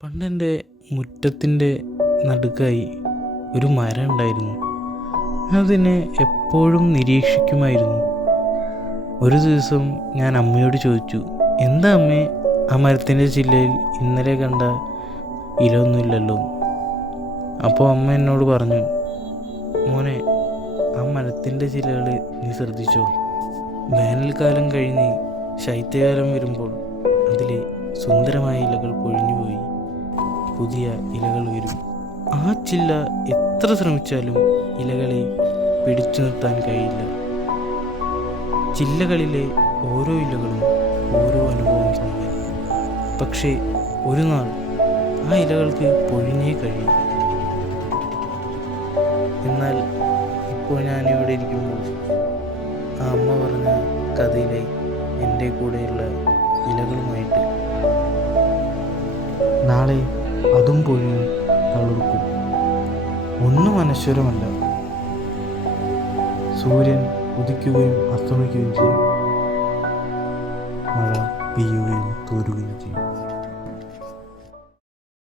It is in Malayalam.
പണ്ടെൻ്റെ മുറ്റത്തിൻ്റെ നടുക്കായി ഒരു മരം ഉണ്ടായിരുന്നു. അതിനെ എപ്പോഴും നിരീക്ഷിക്കുമായിരുന്നു. ഒരു ദിവസം ഞാൻ അമ്മയോട് ചോദിച്ചു, എന്താ അമ്മേ ആ മരത്തിൻ്റെ ചില്ലയിൽ ഇന്നലെ കണ്ട ഇലയൊന്നുമില്ലല്ലോ? അപ്പോൾ അമ്മ എന്നോട് പറഞ്ഞു, മോനെ, ആ മരത്തിൻ്റെ ചില്ലകൾ നീ ശ്രദ്ധിച്ചോ? വേനൽക്കാലം കഴിഞ്ഞ് ശൈത്യകാലം വരുമ്പോൾ അതിലെ സുന്ദരമായ ഇലകൾ പൊഴിഞ്ഞുപോയി പുതിയ ഇലകൾ വരും. ആ ചില്ല എത്ര ശ്രമിച്ചാലും ഇലകളെ പിടിച്ചു നിർത്താൻ കഴിയില്ല. ചില്ലകളിലെ ഓരോ ഇലകളും ഓരോ അനുഭവം സമ്മാനിക്കും. പക്ഷേ ഒരു നാൾ ആ ഇലകൾക്ക് പൊഴിഞ്ഞേ കഴിയും. എന്നാൽ ഇപ്പോൾ ഞാനിവിടെ ഇരിക്കുമ്പോൾ ആ അമ്മ പറഞ്ഞ കഥയിലെ എൻ്റെ കൂടെയുള്ള ഇലകളുമായിട്ട് നാളെ അതും പൊഴിയും തളിർക്കും. ഒന്നും അനശ്വരമല്ല. സൂര്യൻ ഉദിക്കുകയും അസ്തമിക്കുകയും ചെയ്യും. മഴ പെയ്യുകയും തോരുകയും ചെയ്യും.